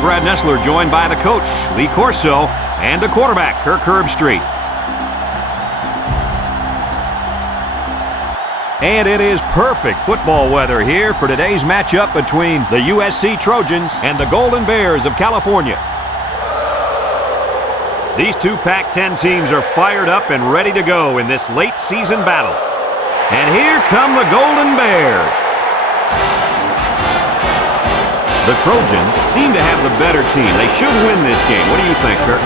I'm Brad Nessler, joined by the coach, Lee Corso, and the quarterback, Kirk Herbstreit. And it is perfect football weather here for today's matchup between the USC Trojans and the Golden Bears of California. These two Pac-10 teams are fired up and ready to go in this late season battle. And here come the Golden Bears. The Trojans seem to have the better team. They should win this game. What do you think, Kirk?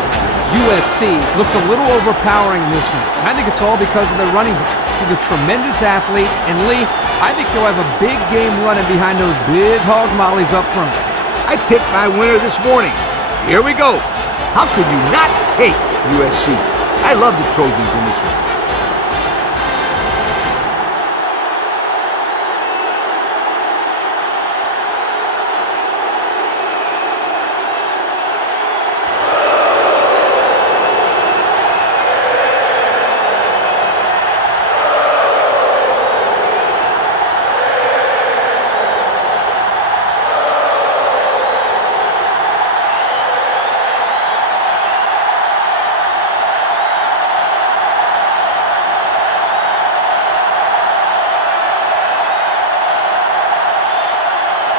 USC looks a little overpowering in this one. I think it's all because of their running back. He's a tremendous athlete, and Lee, I think they'll have a big game running behind those big hog mollies up front. I picked my winner this morning. Here we go. How could you not take USC? I love the Trojans in this one.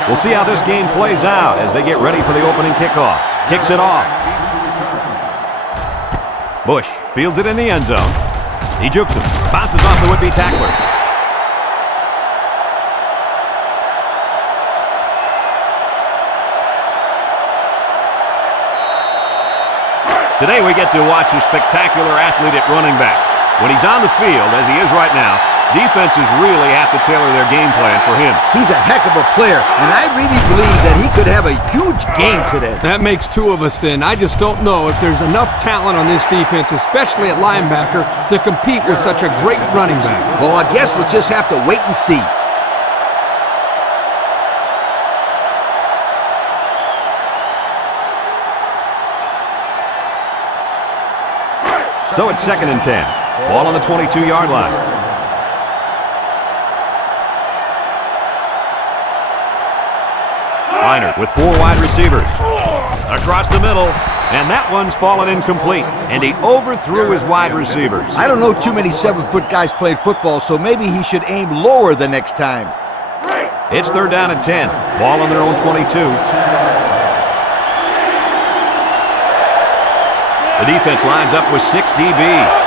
We'll see how this game plays out as they get ready for the opening kickoff. Kicks it off. Bush fields it in the end zone. He jukes him. Bounces off the would-be tackler. Today we get to watch a spectacular athlete at running back. When he's on the field, as he is right now, defenses really have to tailor their game plan for him. He's a heck of a player, and I really believe that he could have a huge game today. That makes two of us then. I just don't know if there's enough talent on this defense, especially at linebacker, to compete with such a great running back. Well, I guess we'll just have to wait and see. So it's 2nd and 10. Ball on the 22-yard line. Liner with 4 wide receivers. Across the middle, and that one's fallen incomplete, and he overthrew his wide receivers. I don't know too many 7-foot guys playing football, so maybe he should aim lower the next time. It's 3rd down and 10. Ball on their own 22. The defense lines up with 6 DBs.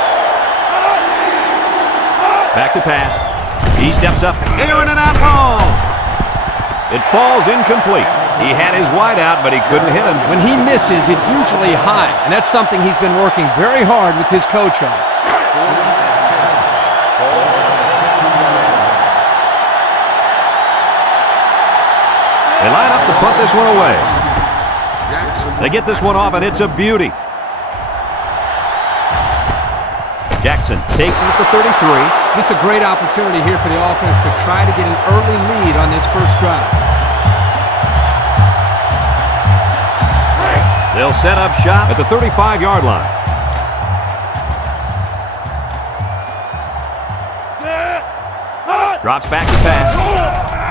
Back to pass. He steps up, airing it out long. It falls incomplete. He had his wide out, but he couldn't hit him. When he misses, it's usually high, and that's something he's been working very hard with his coach on. They line up to punt this one away. They get this one off, and it's a beauty. Jackson takes it at the 33. This is a great opportunity here for the offense to try to get an early lead on this first drive. They'll set up shop at the 35-yard line. Drops back to pass.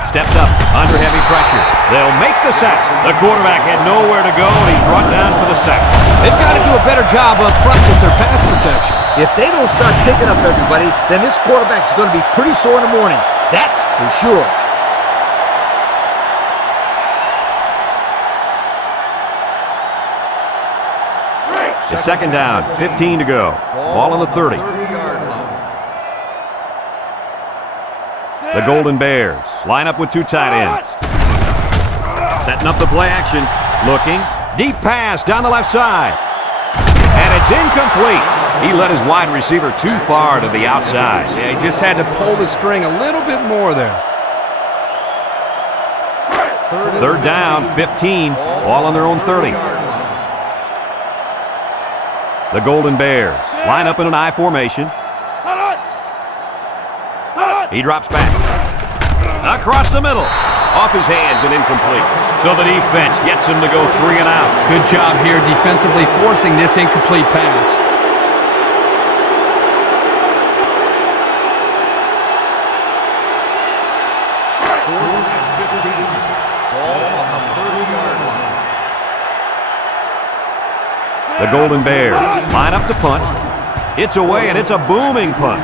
Steps up under heavy pressure. They'll make the sack. The quarterback had nowhere to go, and he's brought down for the sack. They've got to do a better job up front with their pass protection. If they don't start picking up everybody, then this quarterback's going to be pretty sore in the morning. That's for sure. It's 2nd down, 15 to go. Ball on the 30. The Golden Bears line up with 2 tight ends. Setting up the play action. Looking. Deep pass down the left side. And it's incomplete. He led his wide receiver too far to the outside. Yeah, he just had to pull the string a little bit more there. 3rd down, 15. Ball on their own 30. The Golden Bears line up in an I formation. He drops back. Across the middle. Off his hands and incomplete. So the defense gets him to go 3 and out. Good job here defensively forcing this incomplete pass. The Golden Bears line up to punt. It's away, and it's a booming punt.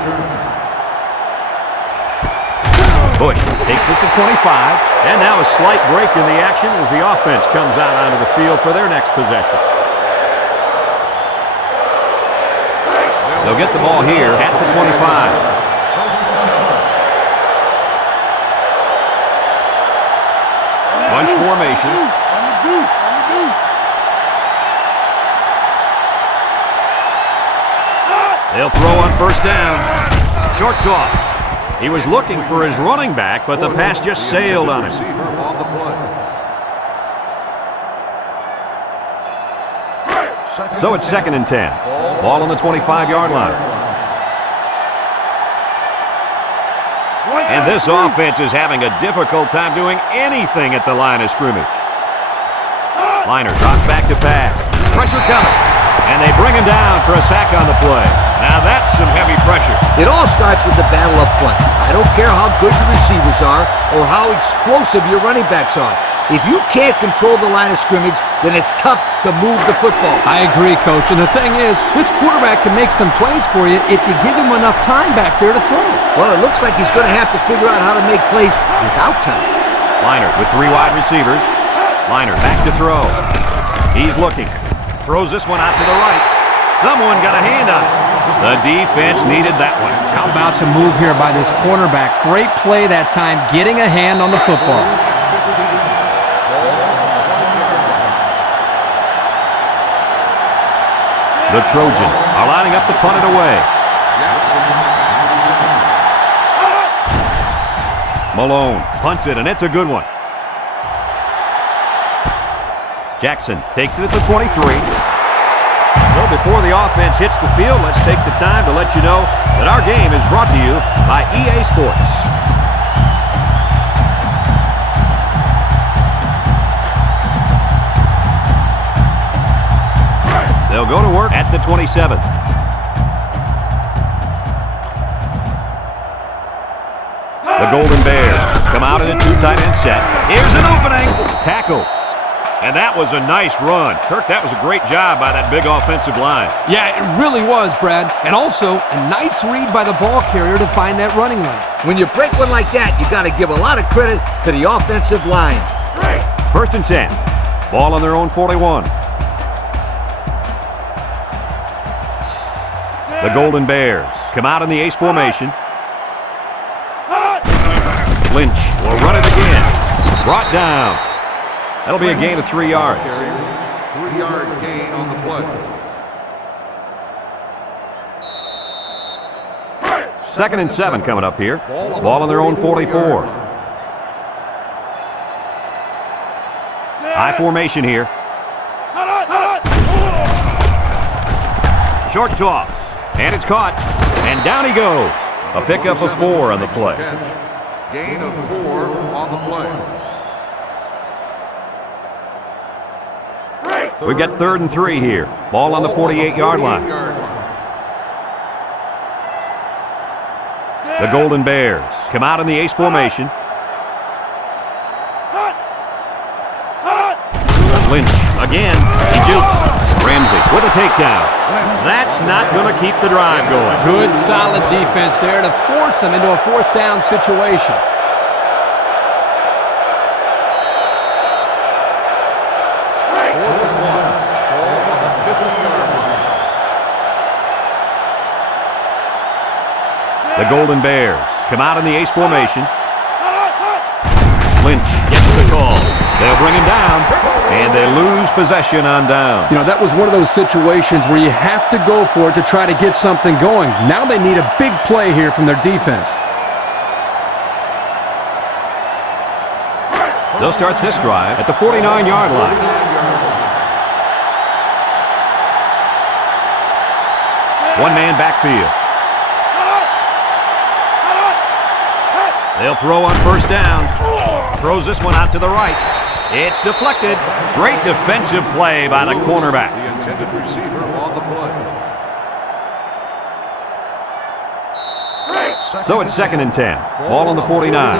Bush takes it to 25, and now a slight break in the action as the offense comes out onto the field for their next possession. They'll get the ball here at the 25. Bunch formation. They'll throw on first down. Short toss. He was looking for his running back, but the pass just sailed on him. So it's 2nd and 10. Ball on the 25-yard line. And this offense is having a difficult time doing anything at the line of scrimmage. Liner drops back to pass. Pressure coming. And they bring him down for a sack on the play. Now that's some heavy pressure. It all starts with the battle up front. I don't care how good your receivers are or how explosive your running backs are. If you can't control the line of scrimmage, then it's tough to move the football. I agree, Coach. And the thing is, this quarterback can make some plays for you if you give him enough time back there to throw. Well, it looks like he's going to have to figure out how to make plays without time. Liner with 3 wide receivers. Liner back to throw. He's looking. Throws this one out to the right. Someone got a hand on it. The defense needed that one. How about the move here by this cornerback? Great play that time, getting a hand on the football. The Trojans are lining up to punt it away. Malone punts it, and it's a good one. Jackson takes it at the 23. Well, before the offense hits the field, let's take the time to let you know that our game is brought to you by EA Sports. They'll go to work at the 27th. The Golden Bears come out in a 2 tight end set. Here's an opening. Tackle. And that was a nice run. Kirk, that was a great job by that big offensive line. Yeah, it really was, Brad. And also, a nice read by the ball carrier to find that running lane. When you break one like that, you got to give a lot of credit to the offensive line. 1st and 10. Ball on their own 41. The Golden Bears come out in the ace formation. Lynch will run it again. Brought down. That'll be a gain of 3 yards. 3-yard gain on the play. 2nd and 7 coming up here. Ball on their own 44. High formation here. Short toss. And it's caught. And down he goes. A pickup of 4 on the play. Gain of 4 on the play. We've got 3rd and 3 here. Ball on the 48-yard line. The Golden Bears come out in the ace formation. Lynch again. He jukes. Ramsey with a takedown. That's not going to keep the drive going. Good, solid defense there to force them into a 4th down situation. The Golden Bears come out in the ace formation. Lynch gets the call. They'll bring him down, and they lose possession on down. You know, that was one of those situations where you have to go for it to try to get something going. Now they need a big play here from their defense. They'll start this drive at the 49-yard line. One-man backfield. They'll throw on first down. Throws this one out to the right. It's deflected. Great defensive play by the cornerback. The intended receiver on the play. So it's 2nd and 10. Ball on the 49.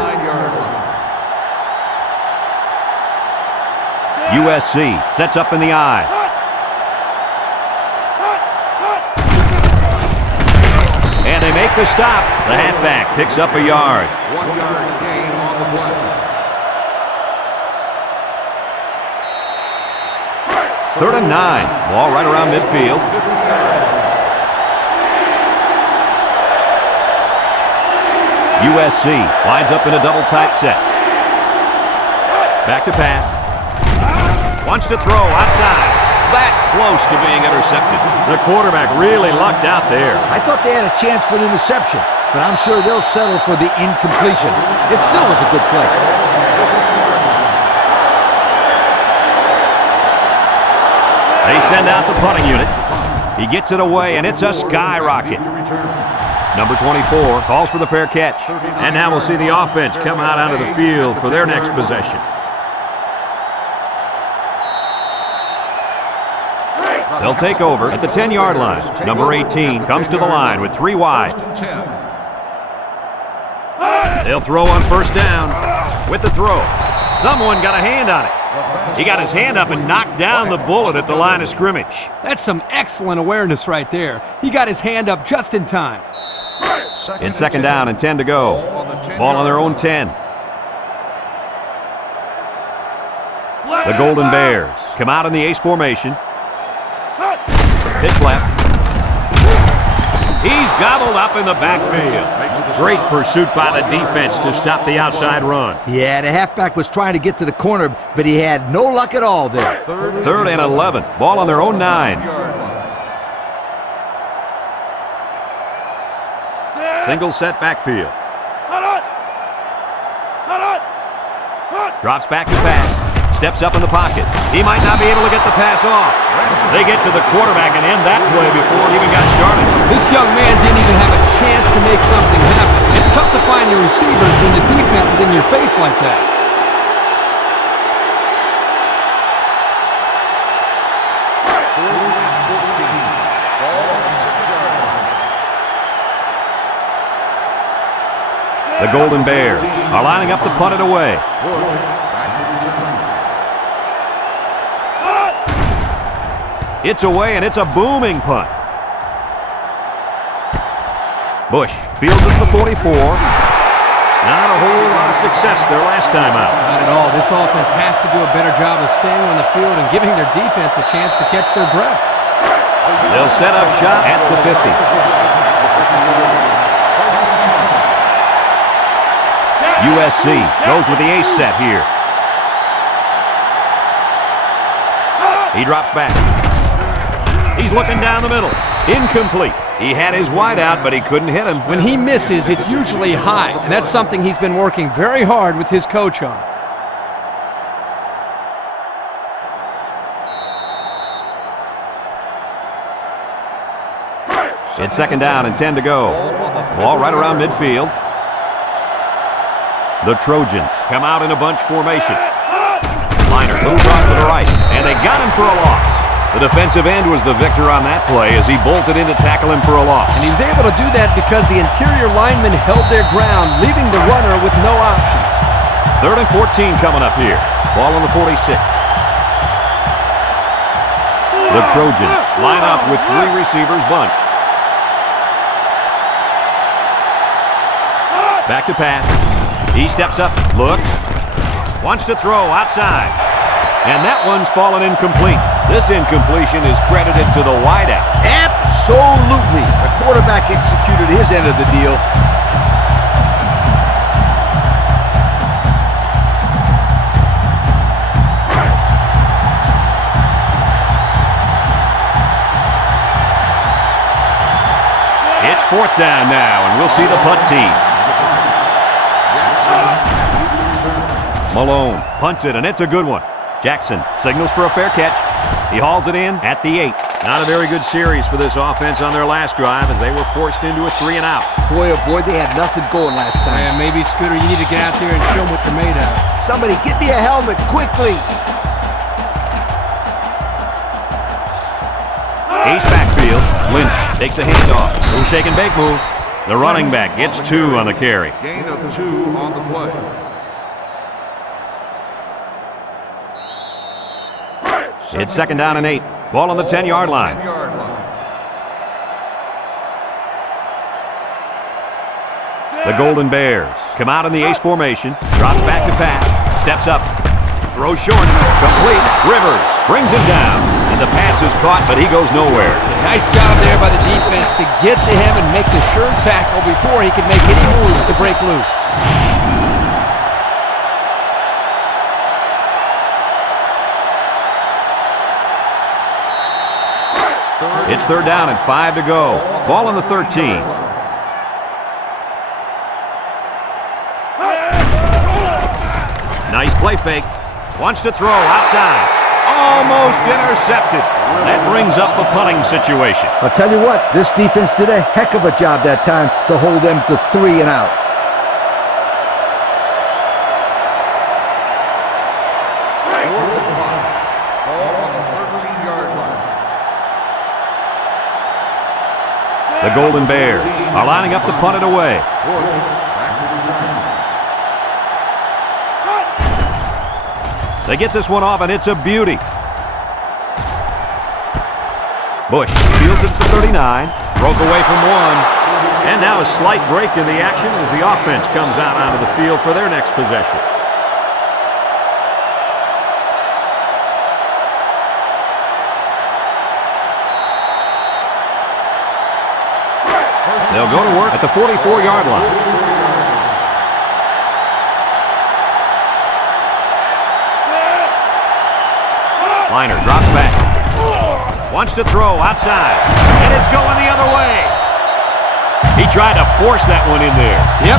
USC sets up in the eye. make the stop. The halfback picks up a yard. 1 yard gain on the play. Third and 9. Ball right around midfield. USC lines up in a double tight set. Back to pass. Wants to throw outside. That close to being intercepted. The quarterback really lucked out there. I thought they had a chance for an interception, but I'm sure they'll settle for the incompletion. It still was a good play. They send out the punting unit. He gets it away, and it's a skyrocket. Number 24 calls for the fair catch. And now we'll see the offense come out onto the field for their next possession. They'll take over at the 10-yard line. Number 18 comes to the line with 3 wide. They'll throw on first down with the throw. Someone got a hand on it. He got his hand up and knocked down the bullet at the line of scrimmage. That's some excellent awareness right there. He got his hand up just in time. In second down and 10 to go. Ball on their own 10. The Golden Bears come out in the ace formation. Pitch left. He's gobbled up in the backfield. Great pursuit by the defense to stop the outside run. Yeah, the halfback was trying to get to the corner, but he had no luck at all there. Third and 11. Ball on their own 9. Single set backfield. Drops back to pass. Steps up in the pocket. He might not be able to get the pass off. They get to the quarterback and end that play before it even got started. This young man didn't even have a chance to make something happen. It's tough to find your receivers when the defense is in your face like that. The Golden Bears are lining up to punt it away. It's away, and it's a booming punt. Bush fields it to the 44. Not a whole lot of success their last time out. Not at all. This offense has to do a better job of staying on the field and giving their defense a chance to catch their breath. They'll set up shop at the 50. USC goes with the ace set here. He drops back. He's looking down the middle. Incomplete. He had his wide out, but he couldn't hit him. When he misses, it's usually high, and that's something he's been working very hard with his coach on. It's second down and 10 to go. Ball right around midfield. The Trojans come out in a bunch formation. Liner moves off to the right, and they got him for a loss. The defensive end was the victor on that play as he bolted in to tackle him for a loss. And he was able to do that because the interior linemen held their ground, leaving the runner with no option. Third and 14 coming up here. Ball on the 46. The Trojans line up with 3 receivers bunched. Back to pass. He steps up, looks, wants to throw outside. And that one's fallen incomplete. This incompletion is credited to the wideout. Absolutely. The quarterback executed his end of the deal. It's fourth down now, and we'll see the punt team. Malone punts it, and it's a good one. Jackson signals for a fair catch. He hauls it in at the 8. Not a very good series for this offense on their last drive as they were forced into a 3 and out. Boy, oh boy, they had nothing going last time. Yeah, maybe, Scooter, you need to get out there and show them what they're made of. Somebody get me a helmet quickly. Ace backfield. Lynch takes a handoff. Little shake and bake move. The running back gets 2 on the carry. Gain of 2 on the play. It's second down and 8. Ball on the 10-yard line. The Golden Bears come out in the ace formation, drops back to pass, steps up, throws short, complete. Rivers brings him down, and the pass is caught, but he goes nowhere. Nice job there by the defense to get to him and make the sure tackle before he could make any moves to break loose. It's third down and 5 to go. Ball on the 13. Nice play fake. Wants to throw outside. Almost intercepted. That brings up a punting situation. I'll tell you what, this defense did a heck of a job that time to hold them to 3 and out. The Golden Bears are lining up to punt it away. They get this one off, and it's a beauty. Bush fields it at the 39. Broke away from one. And now a slight break in the action as the offense comes out onto the field for their next possession. They'll go to work at the 44-yard line. Liner drops back. Wants to throw outside. And it's going the other way. He tried to force that one in there. Yep.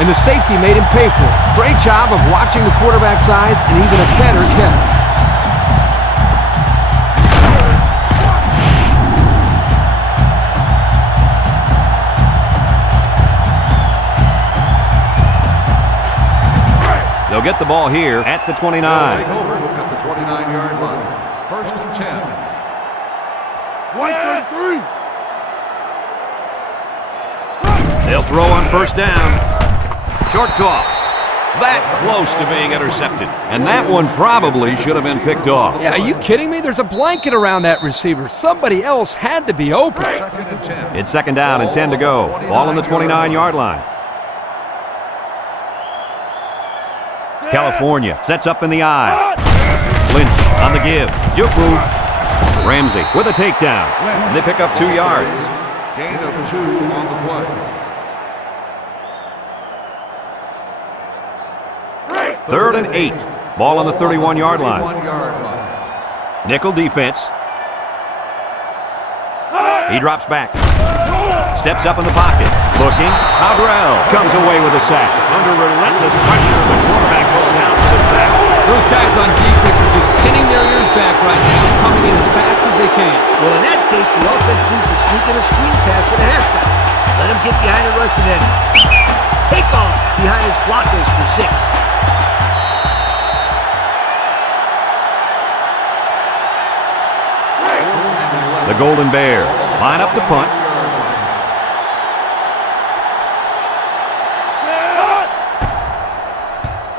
And the safety made him pay for it. Great job of watching the quarterback's eyes and even a better catch. They'll get the ball here at the 29. They'll take over at the 29-yard line. First and 10. 1, 2, 3. They'll throw on first down. Short toss. That close to being intercepted. And that one probably should have been picked off. Yeah, are you kidding me? There's a blanket around that receiver. Somebody else had to be open. Second and 10. It's second down and 10 to go. Ball on the 29-yard line. California sets up in the eye. Lynch on the give. Juke move. Ramsey with a takedown. And they pick up 2 yards. Gain of 2 on the play. Third and 8. Ball on the 31-yard line. 31-yard line. Nickel defense. He drops back. Steps up in the pocket. Looking. Abrell comes away with a sack. Under relentless pressure, the quarterback goes down for the sack. Those guys on defense are just pinning their ears back right now, coming in as fast as they can. Well, in that case, the offense needs to sneak in a screen pass at halftime. Let him get behind the rush and then take off behind his blockers for 6. The Golden Bears line up to punt.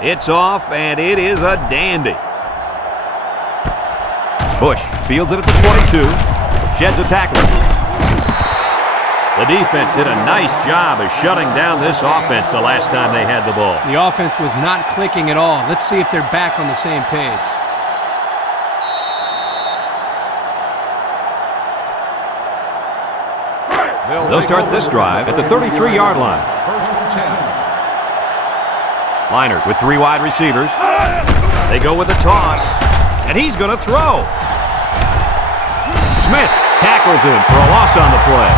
It's off, and it is a dandy. Bush fields it at the 22. Sheds a tackler. The defense did a nice job of shutting down this offense the last time they had the ball. The offense was not clicking at all. Let's see if they're back on the same page. They'll start this drive at the 33-yard line. First and 10. Liner with 3 wide receivers. They go with a toss, and he's going to throw. Smith tackles him for a loss on the play.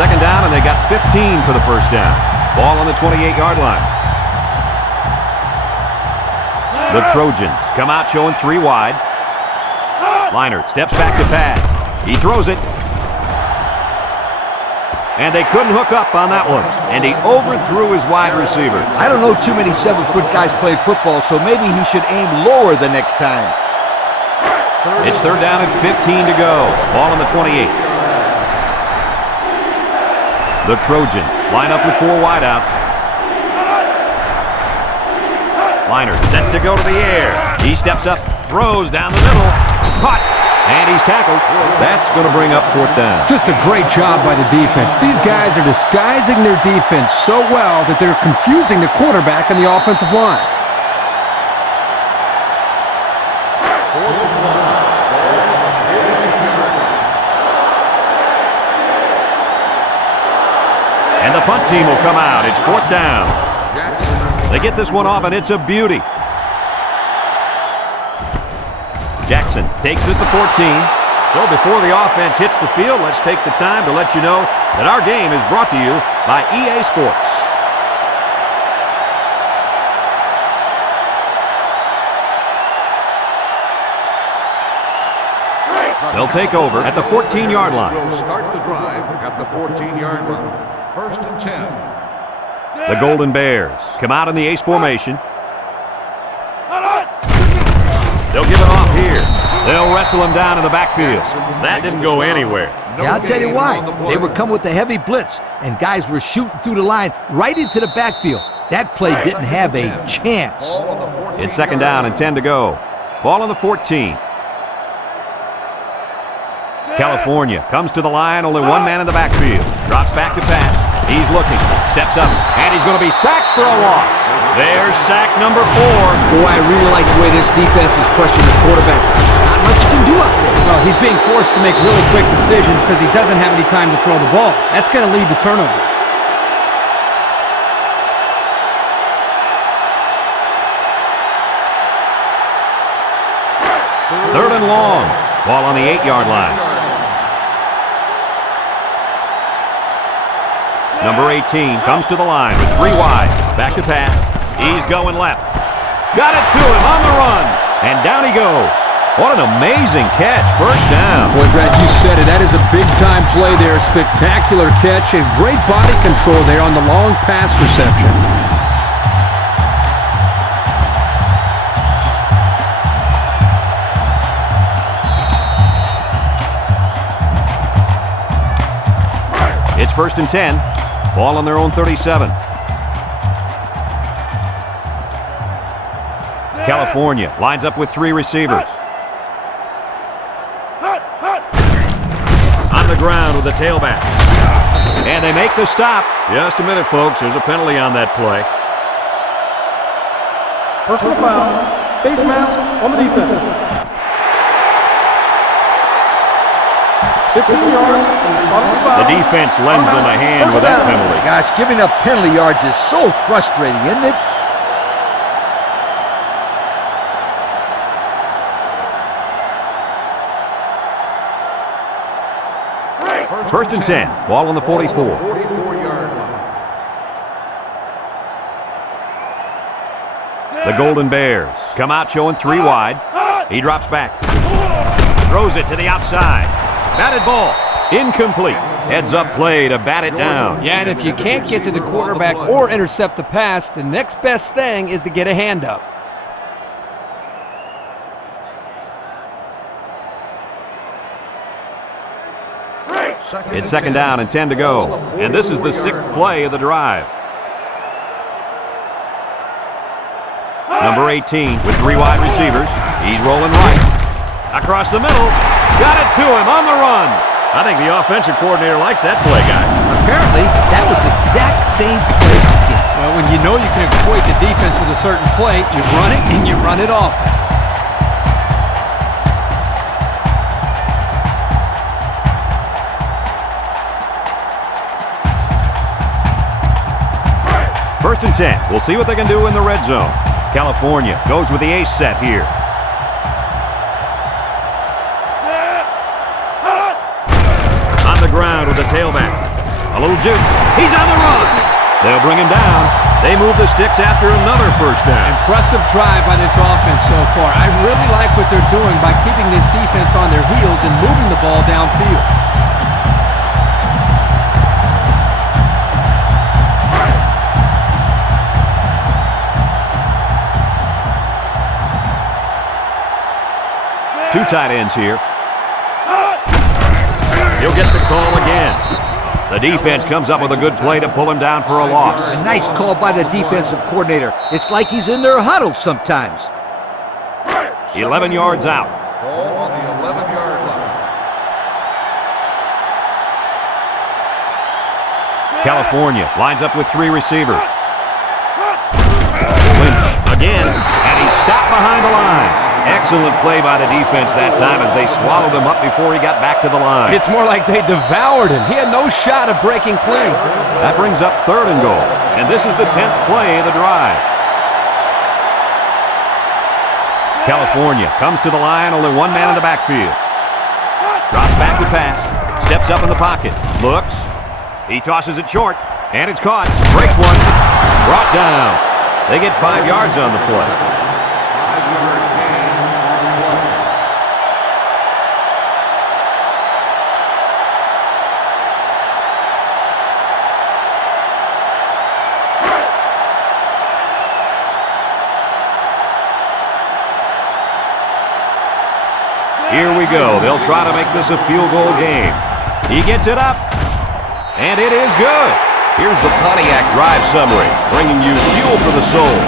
Second down, and they got 15 for the first down. Ball on the 28-yard line. The Trojans come out showing 3 wide. Leinart steps back to pass. He throws it. And they couldn't hook up on that one. And he overthrew his wide receiver. I don't know too many 7-foot guys playing football, so maybe he should aim lower the next time. It's third down and 15 to go. Ball on the 28. The Trojans line up with 4 wideouts. Liner set to go to the air. He steps up, throws down the middle. Caught. And he's tackled. That's going to bring up 4th down. Just a great job by the defense. These guys are disguising their defense so well that they're confusing the quarterback and the offensive line. And the punt team will come out. It's 4th down. They get this one off, and it's a beauty. Jackson takes it at the 14. So before the offense hits the field, let's take the time to let you know that our game is brought to you by EA Sports. They'll take over at the 14-yard line. Will start the drive at the 14-yard line. 1st and 10. The Golden Bears come out in the ace formation. They'll give it off here. They'll wrestle him down in the backfield. That didn't go anywhere. Yeah, I'll tell you why. They were coming with a heavy blitz, and guys were shooting through the line right into the backfield. That play didn't have a chance. It's 2nd down and 10 to go. Ball on the 14. California comes to the line, only one man in the backfield. Drops back to pass. He's looking, steps up, and he's going to be sacked for a loss. There's sack number 4. Boy, I really like the way this defense is pressuring the quarterback. Not much you can do out there. Well, he's being forced to make really quick decisions because he doesn't have any time to throw the ball. That's going to lead to turnover. Third and long. Ball on the 8-yard line. Number 18 comes to the line with 3 wide. Back to pass. He's going left. Got it to him on the run. And down he goes. What an amazing catch. 1st down. Boy, Brad, you said it. That is a big-time play there. Spectacular catch and great body control there on the long pass reception. It's 1st and 10. Ball on their own 37. California lines up with 3 receivers. On the ground with the tailback. And they make the stop. Just a minute, folks. There's a penalty on that play. Personal foul. Face mask on the defense. 15 yards on the spot of the foul. The defense lends them a hand with that penalty. Gosh, giving up penalty yards is so frustrating, isn't it? First and 10. Ball on the 44. 44-yard line. The Golden Bears come out showing 3 wide. He drops back. Throws it to the outside. Batted ball. Incomplete. Heads up play to bat it down. Yeah, and if you can't get to the quarterback or intercept the pass, the next best thing is to get a hand up. It's 2nd down and 10 to go. And this is the 6th play of the drive. Number 18 with 3 wide receivers. He's rolling right. Across the middle. Got it to him on the run. I think the offensive coordinator likes that play, guys. Apparently, that was the exact same play again. Well, when you know you can exploit the defense with a certain play, you run it and you run it often. First and 10. We'll see what they can do in the red zone. California goes with the ace set here. On the ground with the tailback. A little juke. He's on the run. They'll bring him down. They move the sticks after another 1st down. Impressive drive by this offense so far. I really like what they're doing by keeping this defense on their heels and moving the ball downfield. Two tight ends here. He'll get the call again. The defense comes up with a good play to pull him down for a loss. A nice call by the defensive coordinator. It's like he's in their huddle sometimes. 11 yards out. Ball on the 11-yard line. California lines up with 3 receivers. Lynch again, and he's stopped behind the line. Excellent play by the defense that time as they swallowed him up before he got back to the line. It's more like they devoured him. He had no shot of breaking clean. That brings up 3rd and goal, and this is the 10th play of the drive. California comes to the line, only 1 man in the backfield. Drops back to pass, steps up in the pocket, looks. He tosses it short, and it's caught. Breaks one, brought down. They get 5 yards on the play. 5-yard gain on the play. Here we go. They'll try to make this a field goal game. He gets it up, and it is good. Here's the Pontiac drive summary, bringing you fuel for the soul.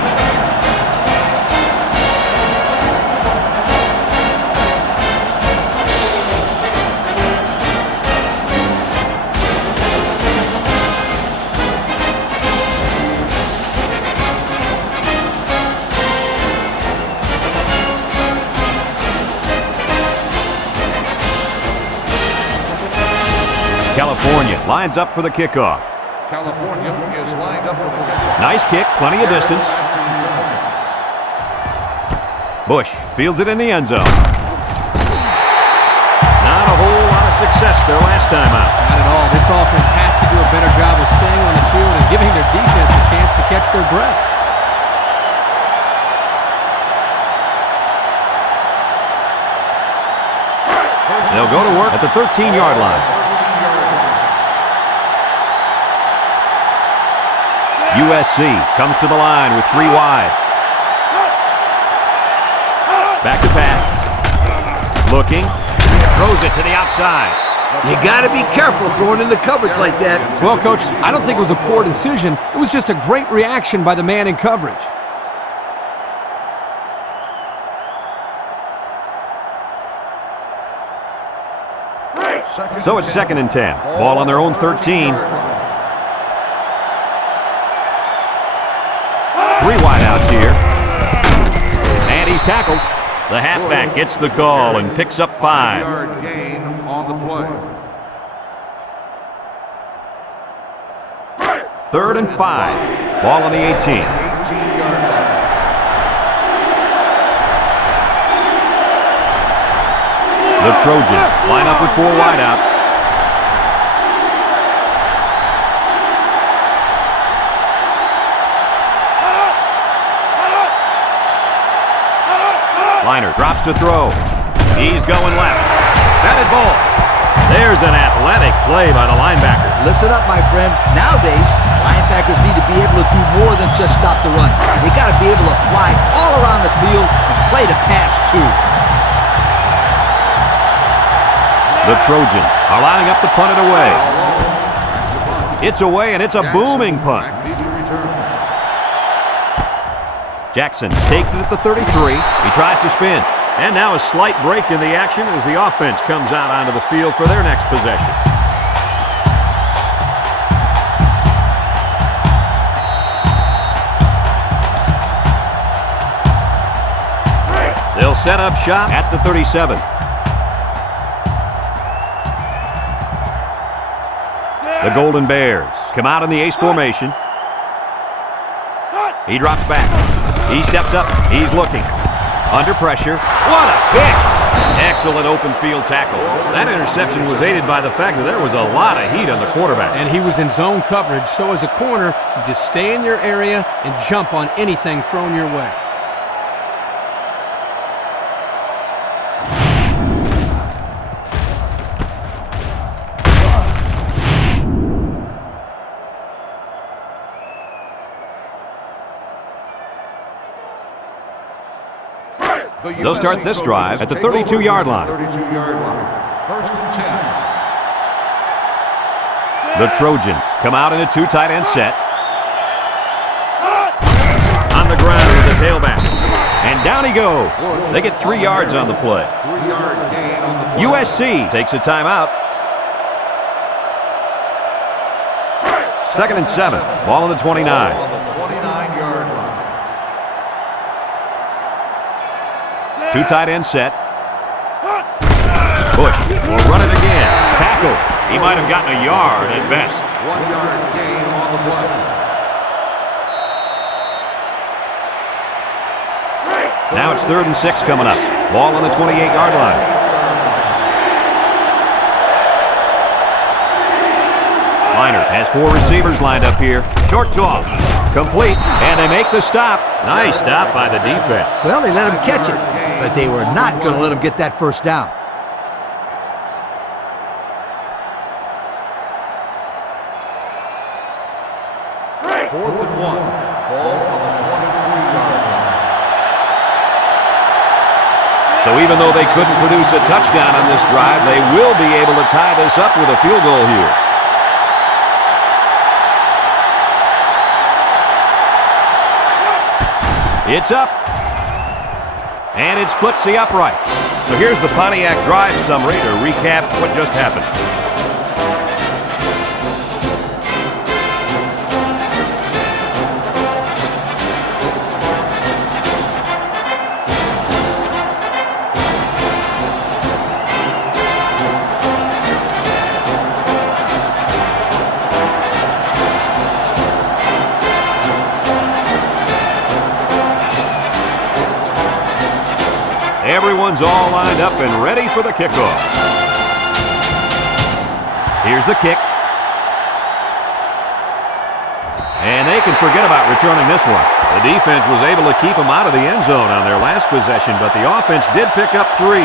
California lines up for the kickoff. California is lined up for the kickoff. Nice kick, plenty of distance. Bush fields it in the end zone. Not a whole lot of success their last time out. Not at all. This offense has to do a better job of staying on the field and giving their defense a chance to catch their breath. They'll go to work at the 13-yard line. USC comes to the line with 3 wide. Back to pass. Looking. Throws it to the outside. You got to be careful throwing into coverage like that. Well, Coach, I don't think it was a poor decision. It was just a great reaction by the man in coverage. So it's 2nd and 10. Ball on their own 13. 3 wideouts here. And he's tackled. The halfback gets the call and picks up 5. 5-yard gain on the play. 3rd and 5. Ball on the 18. 18-yard line. The Trojans line up with 4 wideouts. Liner drops to throw. He's going left. Batted ball. There's an athletic play by the linebacker. Listen up, my friend. Nowadays, linebackers need to be able to do more than just stop the run. They got to be able to fly all around the field and play the pass, too. The Trojans are lining up to punt it away. It's away, and it's a booming punt. Jackson takes it at the 33. He tries to spin. And now a slight break in the action as the offense comes out onto the field for their next possession. They'll set up shop at the 37. The Golden Bears come out in the ace formation. He drops back. He steps up. He's looking. Under pressure. What a pitch! Excellent open field tackle. That interception was aided by the fact that there was a lot of heat on the quarterback. And he was in zone coverage, so as a corner, you just stay in your area and jump on anything thrown your way. They'll start this drive at the 32-yard line. 32-yard line. 1st and 10. The Trojans come out in a two tight end set. On the ground with the tailback. And down he goes. They get 3 yards on the play. 3-yard gain on the play. USC takes a timeout. 2nd and 7. Ball on the 29. On the 29-yard line. Two tight end set. Bush will run it again. Tackle. He might have gotten a yard at best. 1-yard gain on the play. Now it's 3rd and 6 coming up. Ball on the 28-yard line. Liner has 4 receivers lined up here. Short toss. Complete. And they make the stop. Nice stop by the defense. Well, they let him catch it, but they were not going to let him get that first down. Fourth and 1. Ball on the 23-yard line. So even though they couldn't produce a touchdown on this drive, they will be able to tie this up with a field goal here. It's up. And it splits the uprights. So here's the Pontiac drive summary to recap what just happened. Everyone's all lined up and ready for the kickoff. Here's the kick. And they can forget about returning this one. The defense was able to keep them out of the end zone on their last possession, but the offense did pick up 3.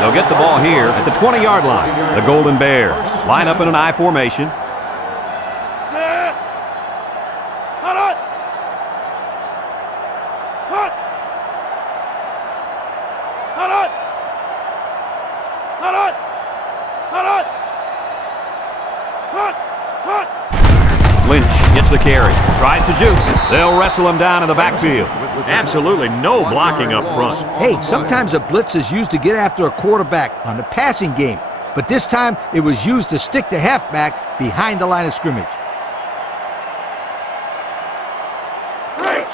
They'll get the ball here at the 20-yard line. The Golden Bears line up in an I formation. Lynch gets the carry, tries to juke. They'll wrestle him down in the backfield. Absolutely no blocking up front. Hey, sometimes a blitz is used to get after a quarterback on the passing game, but this time it was used to stick the halfback behind the line of scrimmage.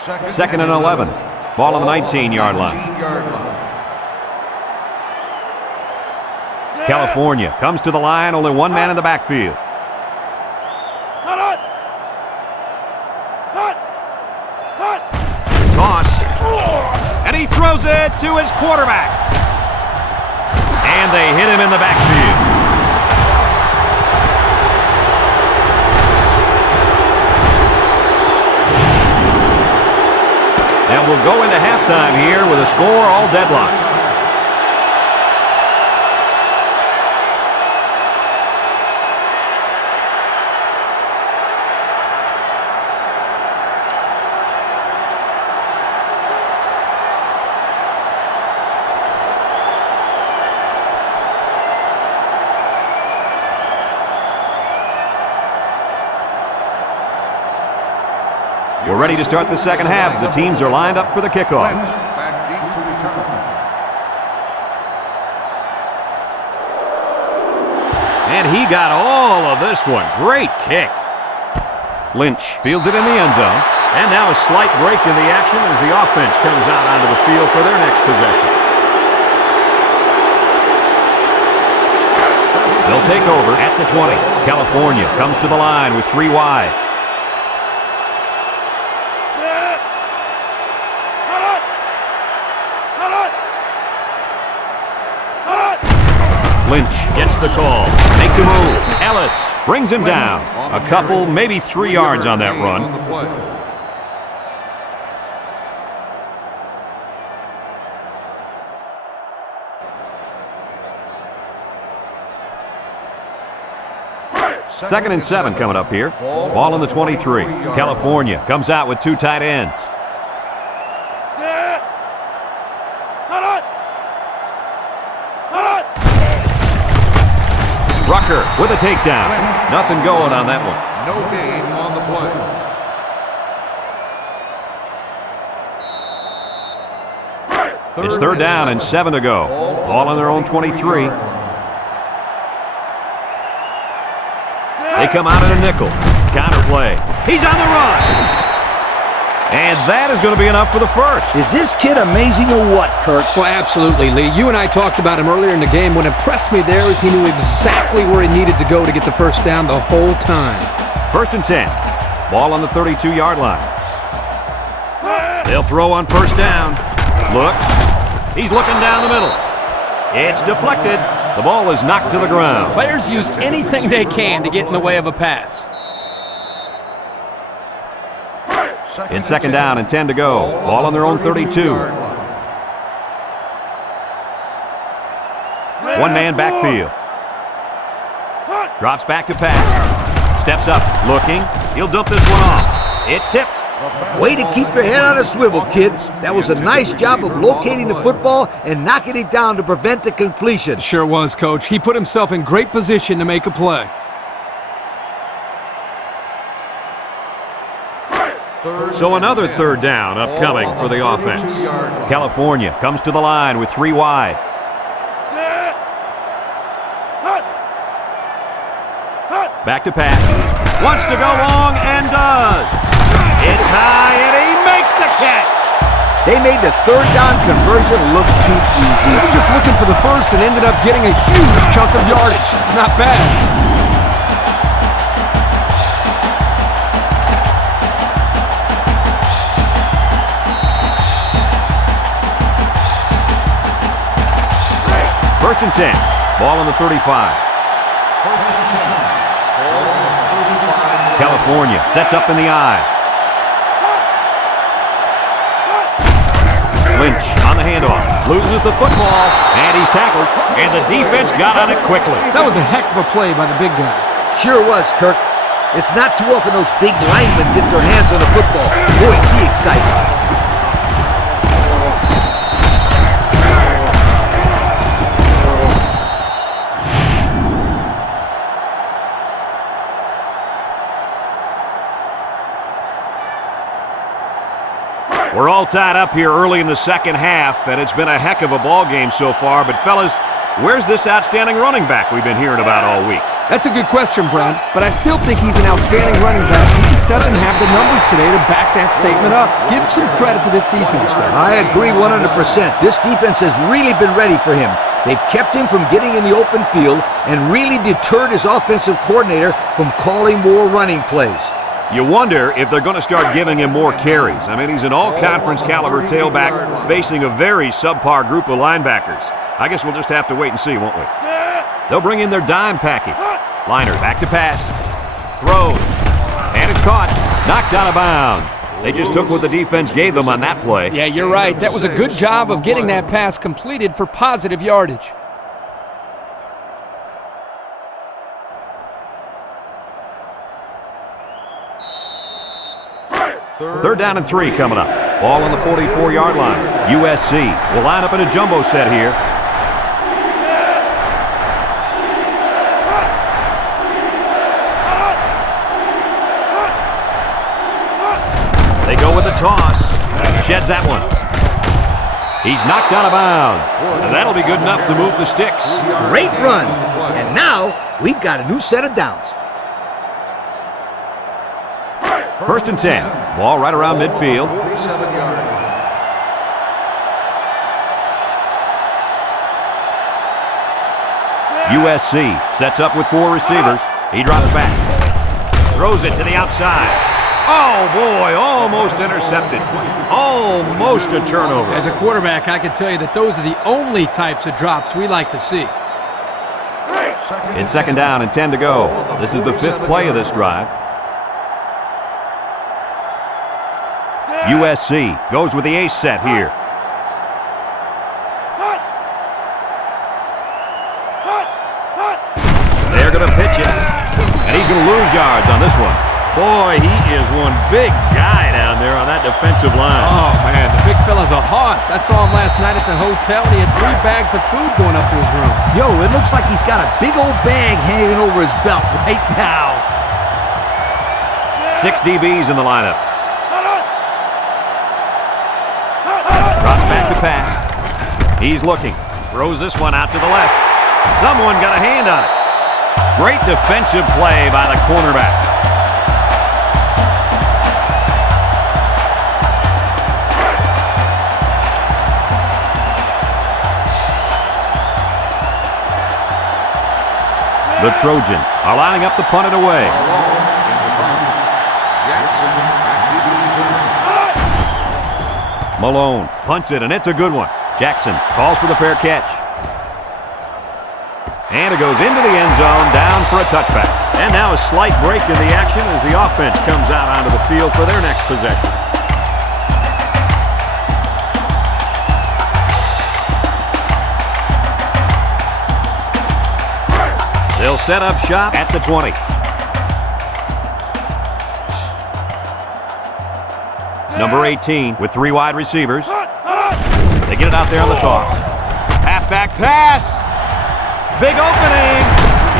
2nd and 11. Ball on the 19-yard line. California comes to the line, only one man in the backfield. Toss. And he throws it to his quarterback. And they hit him in the backfield. And we'll go into halftime here with a score all deadlocked. We're ready to start the second half as the teams are lined up for the kickoff. Back deep to return. And he got all of this one. Great kick. Lynch fields it in the end zone. And now a slight break in the action as the offense comes out onto the field for their next possession. They'll take over at the 20. California comes to the line with 3 wide. Lynch gets the call, makes a move. Ellis brings him down. A couple, maybe 3 yards on that run. Second and 7 coming up here. Ball on the 23. California comes out with 2 tight ends. Tucker with a takedown. Nothing going on that one. No gain on the play. It's third down and 7 to go. Ball on their own 23. They come out in a nickel. Counter play. He's on the run. And that is going to be enough for the first. Is this kid amazing or what, Kirk? Well, absolutely, Lee. You and I talked about him earlier in the game. What impressed me there is he knew exactly where he needed to go to get the first down the whole time. First and 10. Ball on the 32-yard line. They'll throw on first down. Looks. He's looking down the middle. It's deflected. The ball is knocked to the ground. Players use anything they can to get in the way of a pass. In second down and 10 to go. Ball on their own 32. One-man backfield. Drops back to pass. Steps up, looking. He'll dump this one off. It's tipped. Way to keep your head on a swivel, kid. That was a nice job of locating the football and knocking it down to prevent the completion. Sure was, Coach. He put himself in great position to make a play. So another third down upcoming for the offense. California comes to the line with 3 wide. Back to pass. Wants to go long and does. It's high and he makes the catch. They made the third down conversion look too easy. They were just looking for the first and ended up getting a huge chunk of yardage. It's not bad. First and 10. Ball on the 35. California sets up in the eye. Lynch on the handoff. Loses the football, and he's tackled, and the defense got on it quickly. That was a heck of a play by the big guy. Sure was, Kirk. It's not too often those big linemen get their hands on the football. Boy, is he excited. We're all tied up here early in the second half, and it's been a heck of a ball game so far. But, fellas, where's this outstanding running back we've been hearing about all week? That's a good question, Brad, but I still think he's an outstanding running back. He just doesn't have the numbers today to back that statement up. Give some credit to this defense, though. I agree 100%. This defense has really been ready for him. They've kept him from getting in the open field and really deterred his offensive coordinator from calling more running plays. You wonder if they're going to start giving him more carries. I mean, he's an all-conference caliber tailback facing a very subpar group of linebackers. I guess we'll just have to wait and see, won't we? They'll bring in their dime package. Liner back to pass. Throws. And it's caught. Knocked out of bounds. They just took what the defense gave them on that play. Yeah, you're right. That was a good job of getting that pass completed for positive yardage. Third down and 3 coming up. Ball on the 44-yard line. USC will line up in a jumbo set here. They go with the toss. Sheds that one. He's knocked out of bounds. And that'll be good enough to move the sticks. Great run. And now we've got a new set of downs. First and 10. Ball right around midfield. USC sets up with 4 receivers. He drops back. Throws it to the outside. Oh, boy, almost intercepted. Almost a turnover. As a quarterback, I can tell you that those are the only types of drops we like to see. In second down and 10 to go. This is the 5th play of this drive. USC goes with the ace set here. They're going to pitch it, and he's going to lose yards on this one. Boy, he is one big guy down there on that defensive line. Oh, man, the big fella's a hoss. I saw him last night at the hotel, and he had 3 bags of food going up to his room. Yo, it looks like he's got a big old bag hanging over his belt right now. 6 DBs in the lineup. Drops back to pass. He's looking. Throws this one out to the left. Someone got a hand on it. Great defensive play by the cornerback. The Trojans are lining up to punt it away. Malone punts it, and it's a good one. Jackson calls for the fair catch. And it goes into the end zone, down for a touchback. And now a slight break in the action as the offense comes out onto the field for their next possession. They'll set up shop at the 20. Number 18 with 3 wide receivers. They get it out there on the toss. Halfback pass. Big opening.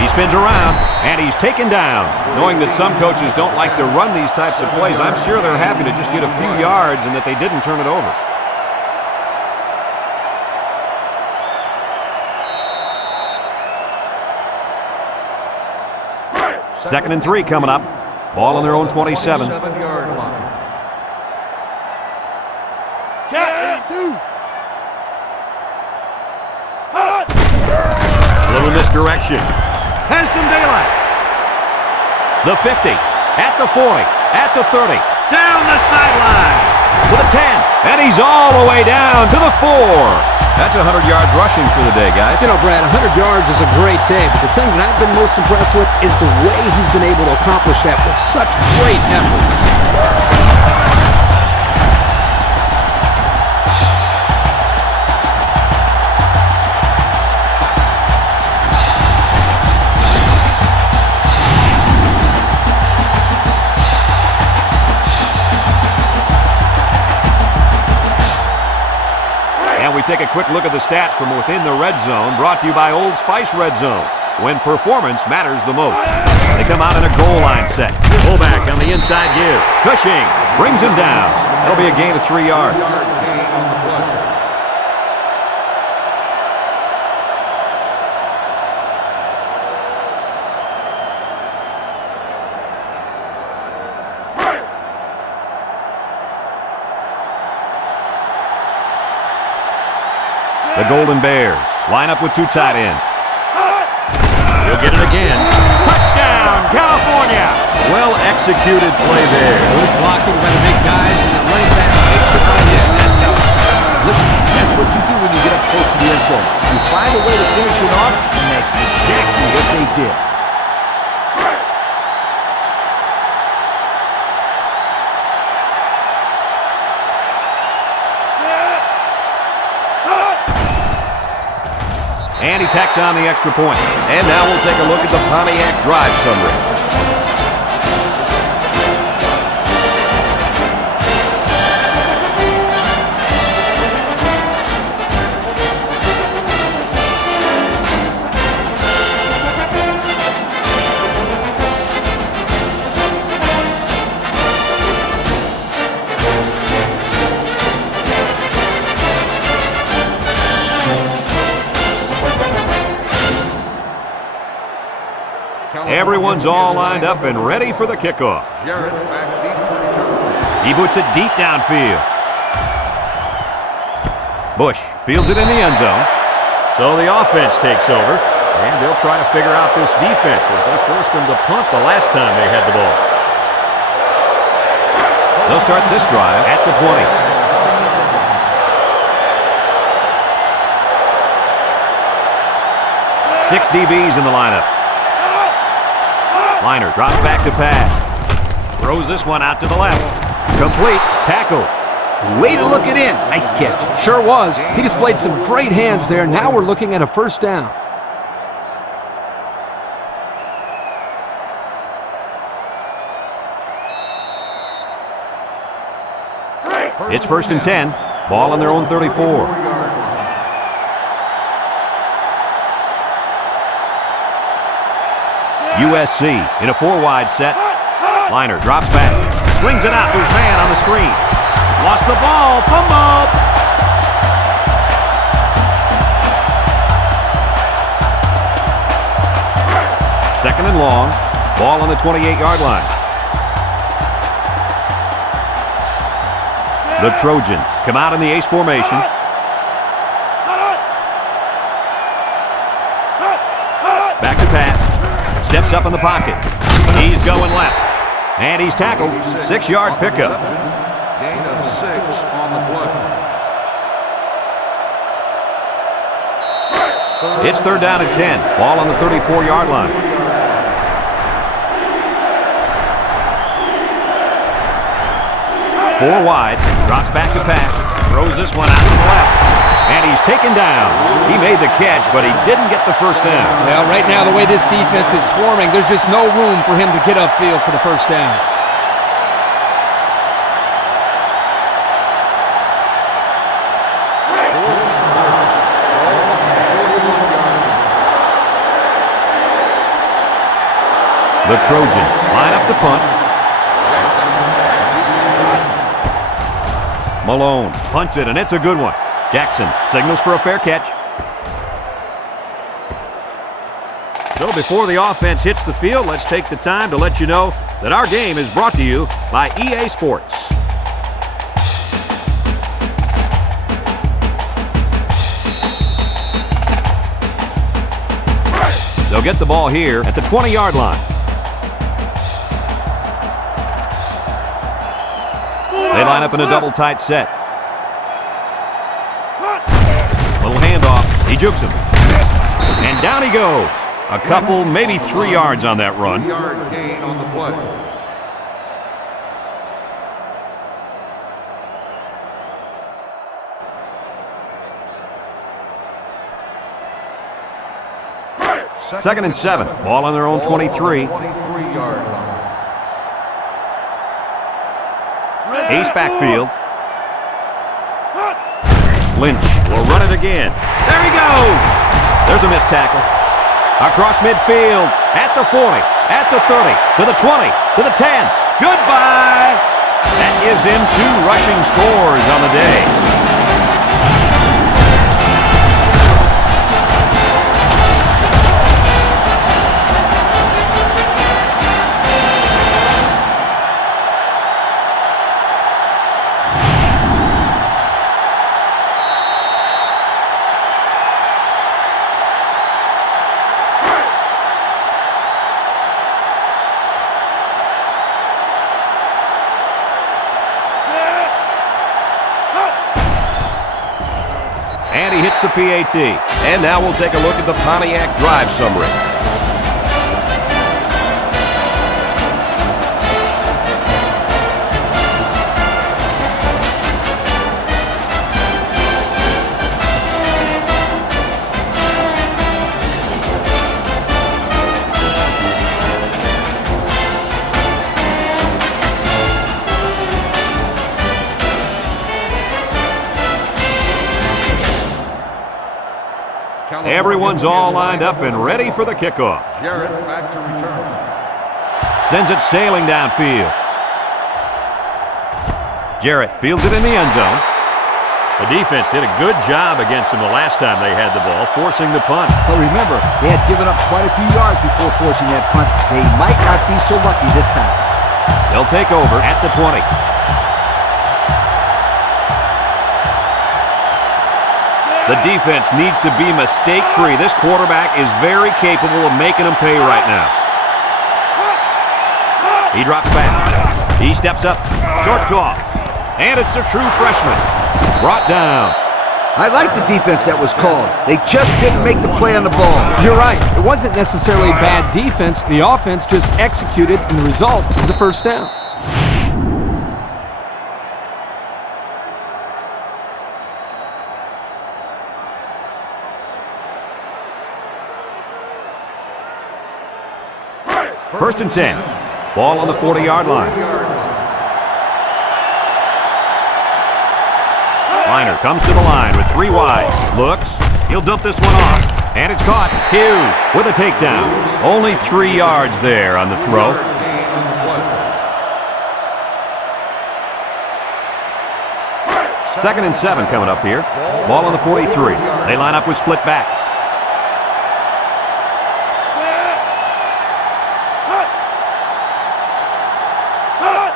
He spins around, and he's taken down. Knowing that some coaches don't like to run these types of plays, I'm sure they're happy to just get a few yards and that they didn't turn it over. Second and 3 coming up. Ball on their own 27. 27-yard line. A little misdirection. Has some daylight. The 50, at the 40, at the 30, down the sideline to the 10, and he's all the way down to the 4. That's 100 yards rushing for the day, guys. You know, Brad, 100 yards is a great day, but the thing that I've been most impressed with is the way he's been able to accomplish that with such great effort. We take a quick look at the stats from within the red zone, brought to you by Old Spice Red Zone, when performance matters the most. They come out in a goal line set. Fullback on the inside give. Cushing brings him down. That'll be a gain of 3 yards. The Golden Bears line up with 2 tight ends. He'll get it again. Touchdown, California! Well-executed play there. Good blocking by the big guys, and the running back takes it right in. That's how it's done. Listen, that's what you do when you get up close to the end zone. You find a way to finish it off, and that's exactly what they did. And he tacks on the extra point. And now we'll take a look at the Pontiac drive summary. Everyone's all lined up and ready for the kickoff. Jarrett back deep to return. He boots it deep downfield. Bush fields it in the end zone. So the offense takes over, and they'll try to figure out this defense as they forced them to punt the last time they had the ball. They'll start this drive at the 20. Six DBs in the lineup. Liner drops back to pass. Throws this one out to the left. Complete. Tackle. Way to look it in. Nice catch. Sure was. He displayed some great hands there. Now we're looking at a first down. It's 1st and 10. Ball on their own 34. USC in a 4-wide set. Liner drops back. Swings it out to his man on the screen. Lost the ball. Fumble. Second and long. Ball on the 28-yard line. The Trojans come out in the ace formation. Back to pass. Steps up in the pocket. He's going left. And he's tackled. 6-yard pickup. Gain of 6 on the play. It's 3rd down and 10. Ball on the 34-yard line. Four wide. Drops back to pass. Throws this one out to the left. And he's taken down. He made the catch, but he didn't get the first down. Well, right now, the way this defense is swarming, there's just no room for him to get upfield for the first down. The Trojans line up to punt. Malone punts it, and it's a good one. Jackson signals for a fair catch. So before the offense hits the field, let's take the time to let you know that our game is brought to you by EA Sports. They'll get the ball here at the 20-yard line. They line up in a double tight set. Little handoff. He jukes him. And down he goes. A couple, maybe 3 yards on that run. 3-yard gain on the play. Second and 7. Ball on their own 23. 23-yard line. Ace backfield. Lynch will run it again. There he goes. There's a missed tackle. Across midfield. At the 40. At the 30. To the 20. To the 10. Goodbye. That gives him 2 rushing scores on the day. And he hits the PAT. And now we'll take a look at the Pontiac drive summary. Everyone's all lined up and ready for the kickoff. Jarrett back to return. Sends it sailing downfield. Jarrett fields it in the end zone. The defense did a good job against them the last time they had the ball, forcing the punt. But remember, they had given up quite a few yards before forcing that punt. They might not be so lucky this time. They'll take over at the 20. The defense needs to be mistake-free. This quarterback is very capable of making them pay right now. He drops back. He steps up. Short toss. And it's a true freshman. Brought down. I like the defense that was called. They just didn't make the play on the ball. You're right. It wasn't necessarily bad defense. The offense just executed, and the result was a first down. First and 10. Ball on the 40-yard line. Liner comes to the line with 3 wide. Looks. He'll dump this one off. And it's caught. Hugh with a takedown. Only 3 yards there on the throw. Second and 7 coming up here. Ball on the 43. They line up with split backs.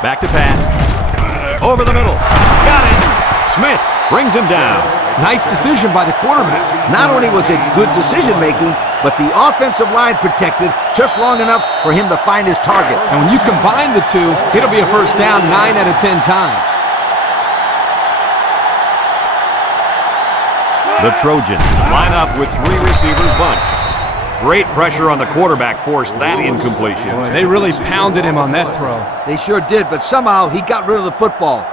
Back to pass. Over the middle. Got it. Smith brings him down. Nice decision by the quarterback. Not only was it good decision-making, but the offensive line protected just long enough for him to find his target. And when you combine the two, it'll be a first down 9 out of 10 times. The Trojans line up with 3 receivers bunch. Great pressure on the quarterback forced that incompletion. Boy, they really pounded him on that throw. They sure did, but somehow he got rid of the football.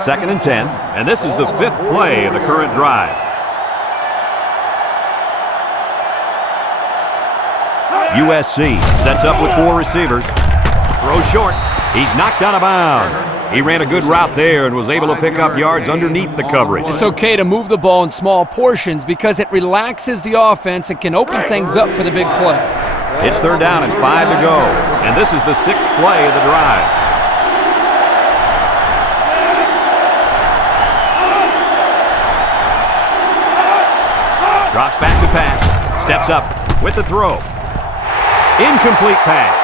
Second and 10, and this is the 5th play of the current drive. USC sets up with 4 receivers. Throws short. He's knocked out of bounds. He ran a good route there and was able to pick up yards underneath the coverage. It's okay to move the ball in small portions because it relaxes the offense and can open things up for the big play. It's 3rd down and 5 to go, and this is the 6th play of the drive. Drops back to pass. Steps up with the throw. Incomplete pass.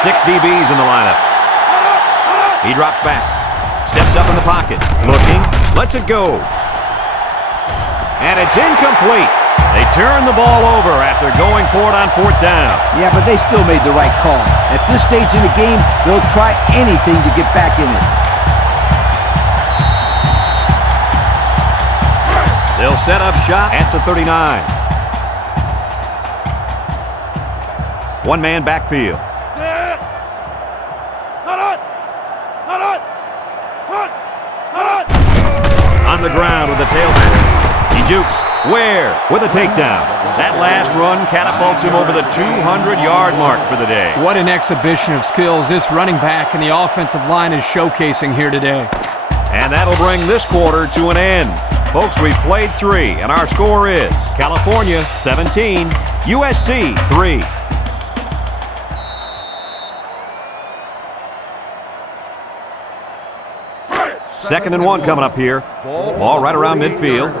Six DBs in the lineup. He drops back. Steps up in the pocket. Looking. Lets it go. And it's incomplete. They turn the ball over after going for it on 4th down. Yeah, but they still made the right call. At this stage in the game, they'll try anything to get back in it. They'll set up shop at the 39. One-man backfield. On the ground with the tailback. He jukes. Ware with a takedown. That last run catapults him over the 200-yard mark for the day. What an exhibition of skills this running back and the offensive line is showcasing here today. And that'll bring this quarter to an end. Folks, we've played 3, and our score is California 17, USC 3. Second and 1 coming up here. Ball right around midfield.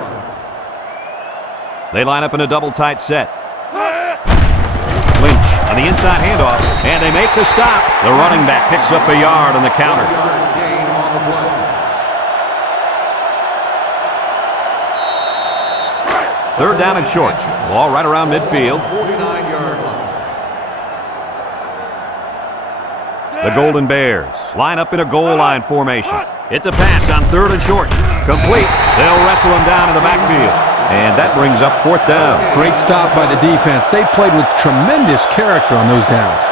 They line up in a double tight set. Lynch on the inside handoff, and they make the stop. The running back picks up a yard on the counter. Third down and short. Ball right around midfield. The Golden Bears line up in a goal line formation. It's a pass on 3rd and short. Complete. They'll wrestle him down in the backfield. And that brings up 4th down. Great stop by the defense. They played with tremendous character on those downs.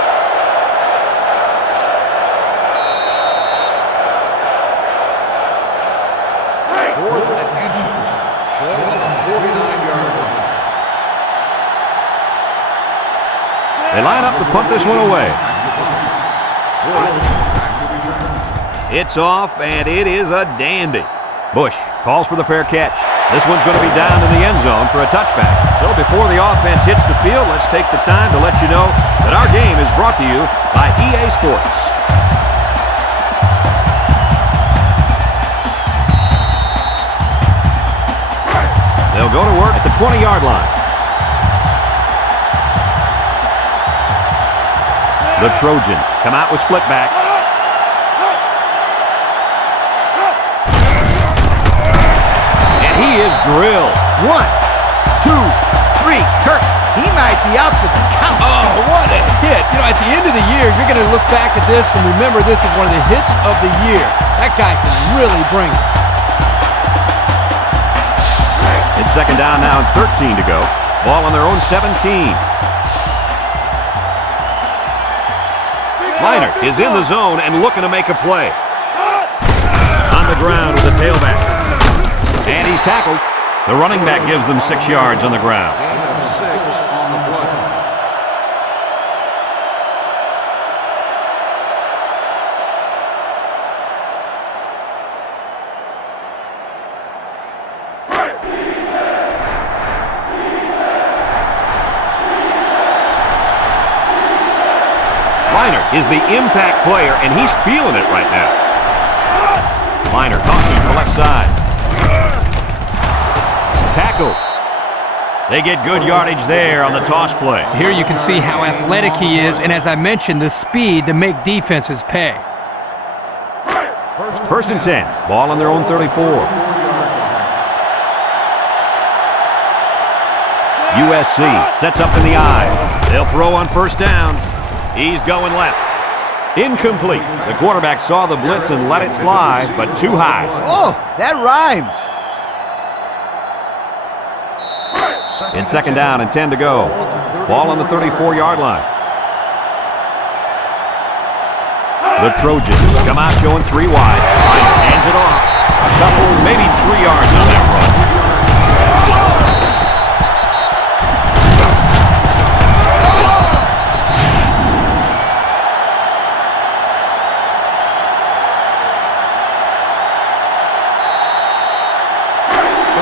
They line up to punt this one away. It's off, and it is a dandy. Bush calls for the fair catch. This one's going to be down in the end zone for a touchback. So before the offense hits the field, let's take the time to let you know that our game is brought to you by EA Sports. They'll go to work at the 20-yard line. The Trojans come out with split backs. And he is drilled. 1, 2, 3. Kirk, he might be out for the count. Oh, what a hit. You know, at the end of the year, you're going to look back at this and remember this is one of the hits of the year. That guy can really bring it. It's second down now and 13 to go. Ball on their own 17. Liner is in the zone and looking to make a play. On the ground with the tailback. And he's tackled. The running back gives them 6 yards on the ground. Gain of 6 on the play. Liner is the impact player, and he's feeling it right now. Liner tossing to the left side. Tackle. They get good yardage there on the toss play. Here you can see how athletic he is, and as I mentioned, the speed to make defenses pay. First and 10. Ball on their own 34. USC sets up in the eye. They'll throw on first down. He's going left. Incomplete. The quarterback saw the blitz and let it fly, but too high. Oh, that rhymes. In second down and 10 to go. Ball on the 34-yard line. The Trojans come out showing 3 wide. Liner hands it off. A couple, maybe 3 yards on that run.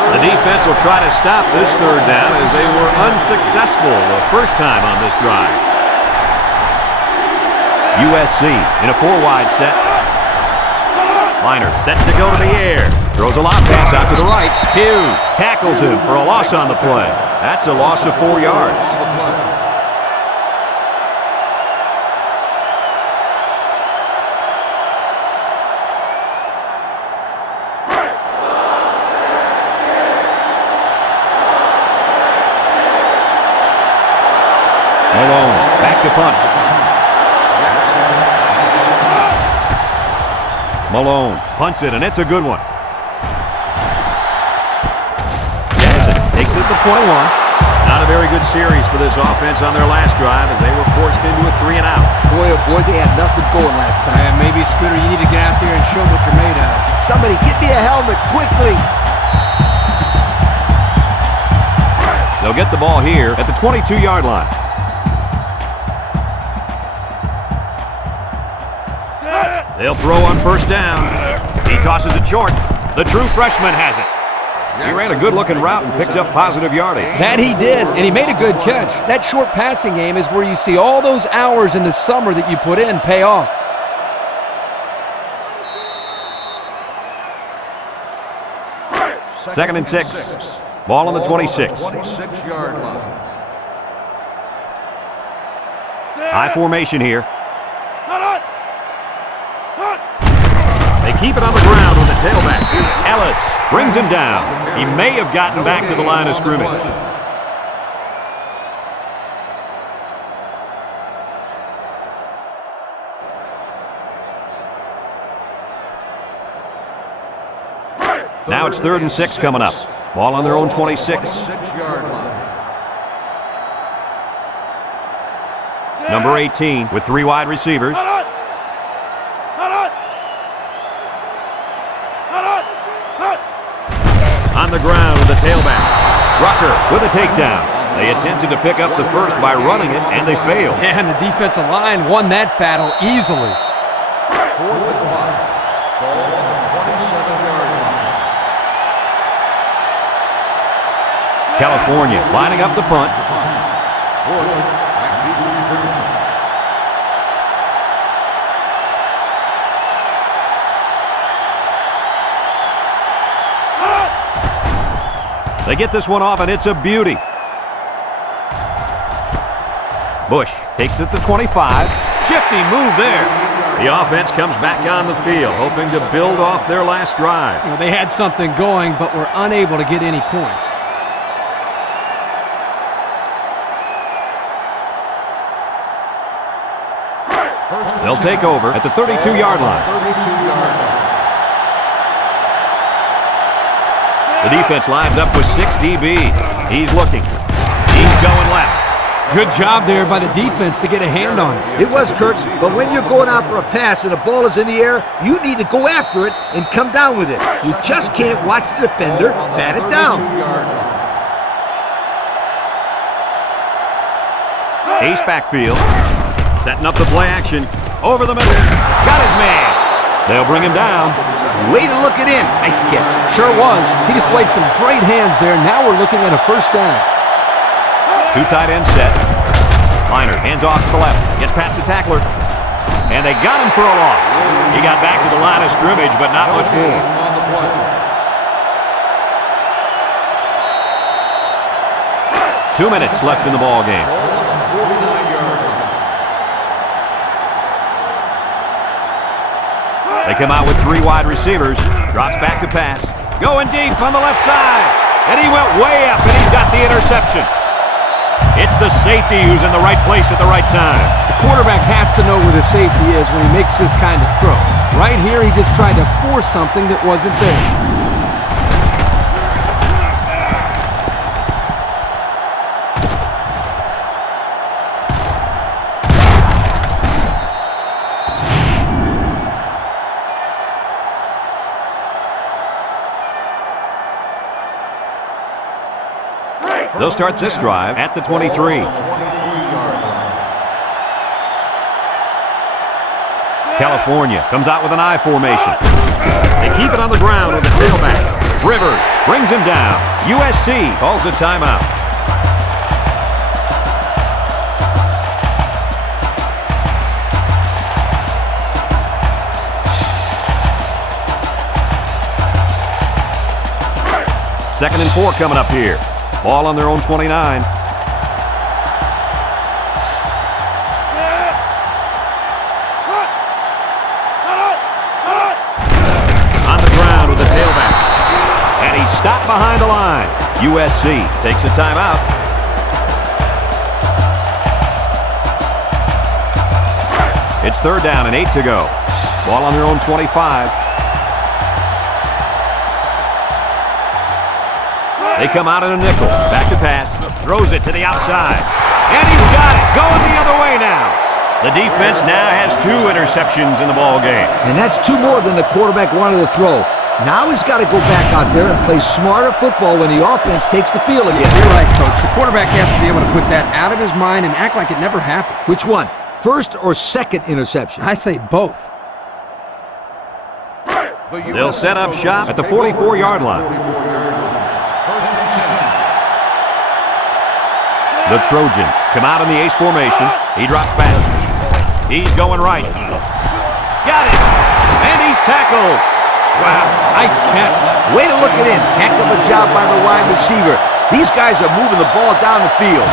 The defense will try to stop this third down as they were unsuccessful the first time on this drive. USC in a 4-wide set. Liner set to go to the air. Throws a lob pass out to the right. Pugh tackles him for a loss on the play. That's a loss of 4 yards. Malone back to punt. Malone punts it, and it's a good one. Jackson takes it to 21. Not a very good series for this offense on their last drive as they were forced into a 3-and-out. Boy, oh boy, they had nothing going last time. And maybe, Scooter, you need to get out there and show what you're made of. Somebody get me a helmet quickly. They'll get the ball here at the 22-yard line. They'll throw on first down. He tosses it short. The true freshman has it. He ran a good-looking route and picked up positive yardage. That he did, and he made a good catch. That short passing game is where you see all those hours in the summer that you put in pay off. Second and 6. Ball on the 26. 26-yard line. High formation here. They keep it on the ground with the tailback. Ellis brings him down. He may have gotten back to the line of scrimmage. Now it's 3rd and 6 coming up. Ball on their own 26. 6-yard line. Number 18 with 3 wide receivers. On the ground with the tailback. Rucker with a takedown. They attempted to pick up the first by running it, and they failed. Yeah, and the defensive line won that battle easily. 4th and 5. Ball on the 27-yard line. California lining up the punt. Bush back deep to return. They get this one off, and it's a beauty. Bush takes it to 25. Shifty move there. The offense comes back on the field, hoping to build off their last drive. You know, they had something going, but were unable to get any points. They'll take over at the 32-yard line. 32-yard line. The defense lines up with 6 DBs. He's looking. He's going left. Good job there by the defense to get a hand on it. It was, Kurt, but when you're going out for a pass and the ball is in the air, you need to go after it and come down with it. You just can't watch the defender bat it down. Ace backfield. Setting up the play action. Over the middle. Got his man. They'll bring him down. Way to look it in. Nice catch. Sure was. He displayed some great hands there. Now we're looking at a first down. Two tight ends set. Liner hands off to the left. Gets past the tackler. And they got him for a loss. He got back to the line of scrimmage, but not much more. 2 minutes left in the ball game. They come out with 3 wide receivers. Drops back to pass. Going deep on the left side. And he went way up, and he's got the interception. It's the safety who's in the right place at the right time. The quarterback has to know where the safety is when he makes this kind of throw. Right here, he just tried to force something that wasn't there. They'll start this drive at the 23. California comes out with an I formation. They keep it on the ground with the tailback. Rivers brings him down. USC calls a timeout. Second and 4 coming up here. Ball on their own 29. On the ground with the tailback. And he's stopped behind the line. USC takes a timeout. It's 3rd down and 8 to go. Ball on their own 25. They come out in a nickel. Back to pass. Throws it to the outside. And he's got it. Going the other way now. The defense now has 2 interceptions in the ball game. And that's 2 more than the quarterback wanted to throw. Now he's got to go back out there and play smarter football when the offense takes the field again. You're right, Coach. The quarterback has to be able to put that out of his mind and act like it never happened. Which one? First or second interception? I say both. They'll set up shop at the 44-yard line. The Trojans come out in the ace formation. He drops back. He's going right. Got it. And he's tackled. Wow, nice catch. Way to look it in. Heck of a job by the wide receiver. These guys are moving the ball down the field.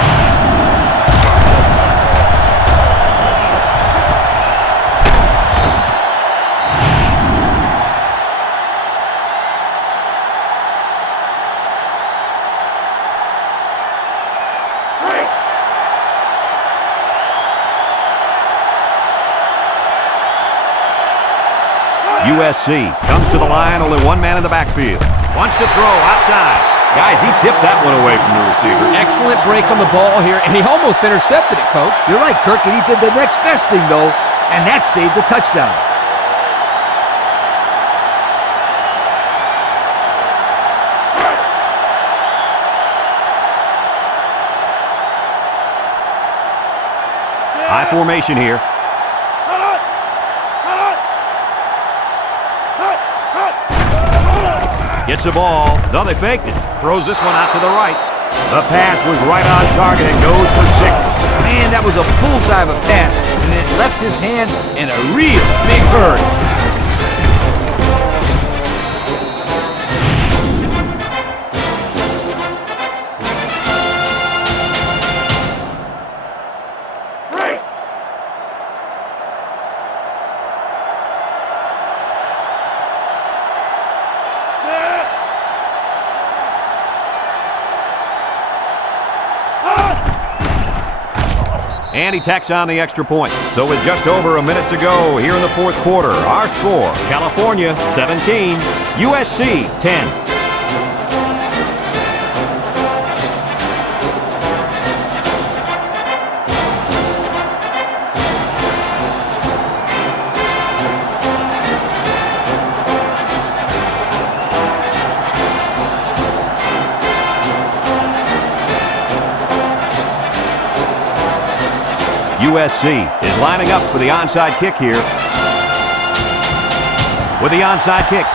USC comes to the line, only 1 man in the backfield. Wants to throw outside. Guys, he tipped that one away from the receiver. Excellent break on the ball here, and he almost intercepted it, Coach. You're right, Kirk, and he did the next best thing, though, and that saved the touchdown. High formation here. Gets the ball. No, they faked it. Throws this one out to the right. The pass was right on target and goes for 6. Man, that was a bullseye of a pass, and it left his hand in a real big hurry. And he tacks on the extra point. So with just over a minute to go here in the 4th quarter, our score, California 17, USC 10. USC is lining up for the onside kick here. With the onside kick.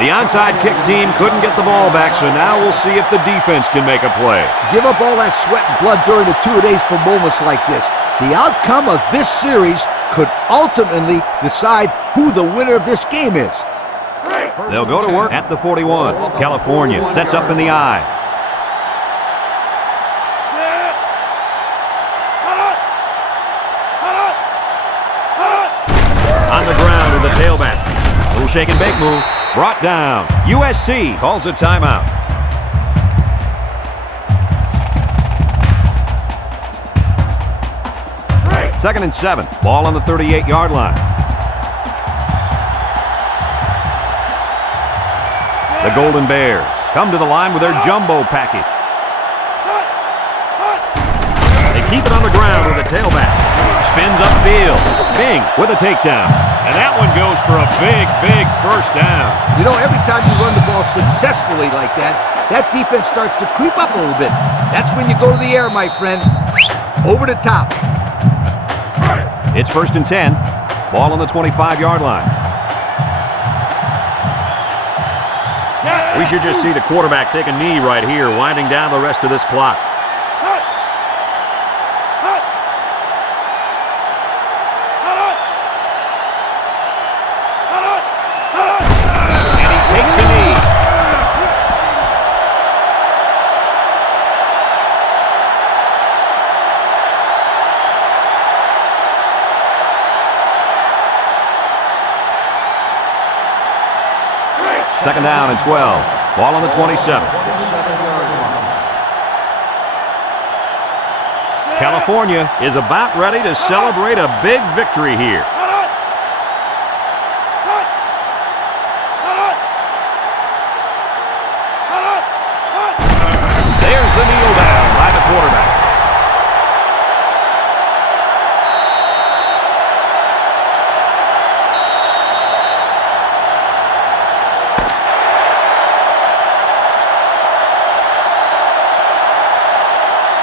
The onside kick team couldn't get the ball back, so now we'll see if the defense can make a play. Give up all that sweat and blood during the two-a-days for moments like this. The outcome of this series could ultimately decide who the winner of this game is. They'll go to work at the 41. California sets up in the I. On the ground with the tailback. Little shake and bake move. Brought down. USC calls a timeout. Second and 7. Ball on the 38-yard line. The Golden Bears come to the line with their jumbo package. They keep it on the ground with the tailback. Spins upfield. Bing with a takedown. And that one goes for a big, big first down. You know, every time you run the ball successfully like that, that defense starts to creep up a little bit. That's when you go to the air, my friend. Over the top. It's first and 10. Ball on the 25-yard line. We should just see the quarterback take a knee right here, winding down the rest of this clock. And he takes a knee. Second down and 12. Ball on the 27. California is about ready to celebrate a big victory here. There's the kneel down by the quarterback.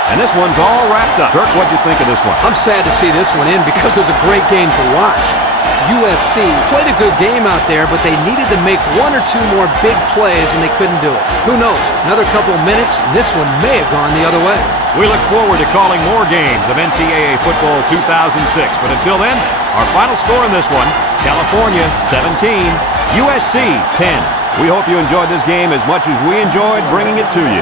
And this one's all wrapped up. Kirk, what'd you think of this one? I'm sad to see this one in because it was a great game to watch. USC played a good game out there, but they needed to make one or two more big plays, and they couldn't do it. Who knows? Another couple of minutes, and this one may have gone the other way. We look forward to calling more games of NCAA Football 2006. But until then, our final score in this one, California 17, USC 10. We hope you enjoyed this game as much as we enjoyed bringing it to you.